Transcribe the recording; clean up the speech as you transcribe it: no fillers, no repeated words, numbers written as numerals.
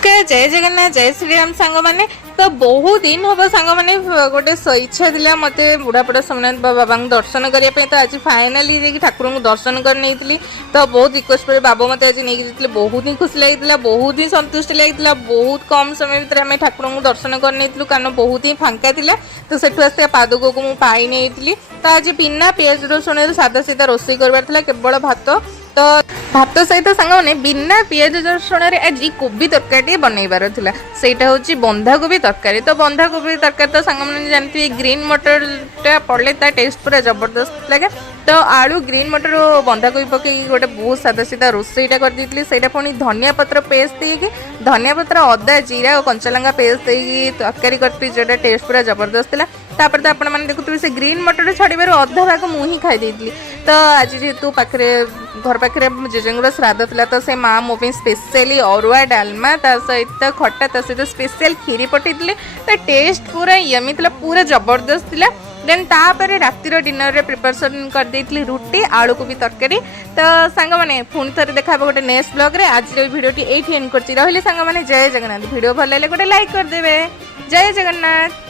नमस्कार जय जगन्नाथ जय श्रीराम सांग मैंने तो बहुत दिन हम सांग मैंने गोटे इच्छा थी मत बुढ़ापड़ा सोमनाथ बाबा दर्शन करने तो आज फाइनाली ठाकुर को दर्शन कर नहीं तो बहुत रिक्वेस्ट पर बाबा मत आज नहीं बहुत ही खुशी लगी बहुत ही संतुष्टि लगी बहुत कम समय भितर आम ठाकुर को दर्शन कर नहीं कारण बहुत ही फांका था तो सेठू आस पादुक को मुझे पाई नहीं तो आज बिना पियाज रसुण सादा सीधा रोषे करवार केवल भात तो भात सहित सांग मैंने बिना पियाज रसुण आज कोबी तरकारी बनईबार था सेटा हूँ बंधाकोबी तरकारी तो बंधाकोबी तरकारी तो सांग मैंने जानते ग्रीन मटर टा पड़े ता टेस्ट पूरा जबरदस्त लगे तो आलू ग्रीन मटर और बंधाकोबी पकई गोटे बहुत सादा सीधा रोसईटा करदी से पुणी धनिया पत्र पेस्ट देकी धनिया पत्र अदा जीरा और कंचालंगा पेस्ट देकी तरकारी करती जोटा टेस्ट पूरा जबरदस्त था तापर तो आपण मैंने देखुए से ग्रीन मटर छाड़बार अधा भाग मुझे खाई तो आज जेहेतु पाखे घर पाखे जेजेंर श्राद्ध था तो से माँ मो स्पेशली अरुआ डालमा ता सहित खट्टा ता सहित स्पेशल खीरी पठे तो टेस्ट पूरा यमी पूरा जबरदस्त था देन तापर रातिर डिनर रे प्रिपरेशन कर देइतली रुटी आलू कोबी तरकारी तो सांग माने पुणी थरे देखा गोटे नेक्स्ट ब्लॉग रे आज वीडियो टी एठी एंड करछि रहले सांग माने जय जगन्नाथ वीडियो भल लागले गोटे लाइक कर देबे जय जगन्नाथ।